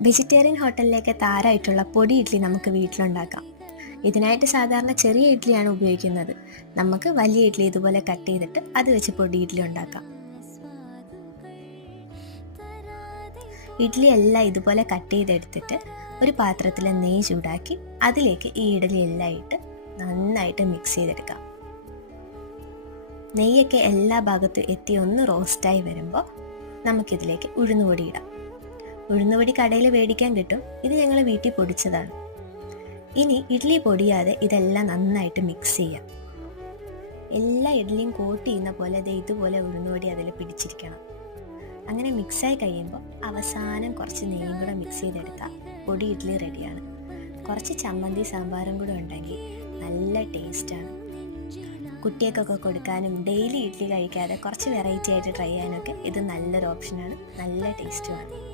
Vegetarian ഹോട്ടലിലേക്ക് താരമായിട്ടുള്ള പൊടി ഇഡ്ഡലി നമുക്ക് വീട്ടിലുണ്ടാക്കാം. ഇതിനായിട്ട് സാധാരണ ചെറിയ ഇഡ്ഡലിയാണ് ഉപയോഗിക്കുന്നത്. നമുക്ക് വലിയ ഇഡ്ഡലി ഇതുപോലെ കട്ട് ചെയ്തിട്ട് അത് വെച്ച് പൊടി ഇഡ്ഡലി ഉണ്ടാക്കാം. ഇഡ്ഡലി എല്ലാം ഇതുപോലെ കട്ട് ചെയ്തെടുത്തിട്ട് ഒരു പാത്രത്തിൽ നെയ്യ് ചൂടാക്കി അതിലേക്ക് ഈ ഇഡ്ഡലി എല്ലാം ഇട്ട് നന്നായിട്ട് മിക്സ് ചെയ്തെടുക്കാം. നെയ്യൊക്കെ എല്ലാ ഭാഗത്തും എത്തി ഒന്ന് റോസ്റ്റായി വരുമ്പോൾ നമുക്കിതിലേക്ക് ഉഴുന്നുപൊടി ഇടാം. ഉഴുന്നുപൊടി കടയിൽ മേടിക്കാൻ കിട്ടും. ഇത് ഞങ്ങൾ വീട്ടിൽ പൊടിച്ചതാണ്. ഇനി ഇഡ്ഡലി പൊടിയാതെ ഇതെല്ലാം നന്നായിട്ട് മിക്സ് ചെയ്യാം. എല്ലാ ഇഡ്ഡലിയും കോട്ട് ചെയ്യുന്ന പോലെ ഇതുപോലെ ഉഴുന്നുപൊടി അതിൽ പിടിച്ചിരിക്കണം. അങ്ങനെ മിക്സായി കഴിയുമ്പോൾ അവസാനം കുറച്ച് നെയ്യും കൂടെ മിക്സ് ചെയ്തെടുത്താൽ പൊടി ഇഡ്ഡലി റെഡിയാണ്. കുറച്ച് ചമ്മന്തി സാമ്പാറും കൂടെ ഉണ്ടെങ്കിൽ നല്ല ടേസ്റ്റാണ്. കുട്ടികൾക്കൊക്കെ കൊടുക്കാനും ഡെയിലി ഇഡ്ഡലി കഴിക്കാതെ കുറച്ച് വെറൈറ്റി ആയിട്ട് ട്രൈ ചെയ്യാനൊക്കെ ഇത് നല്ലൊരു ഓപ്ഷനാണ്. നല്ല ടേസ്റ്റുമാണ്.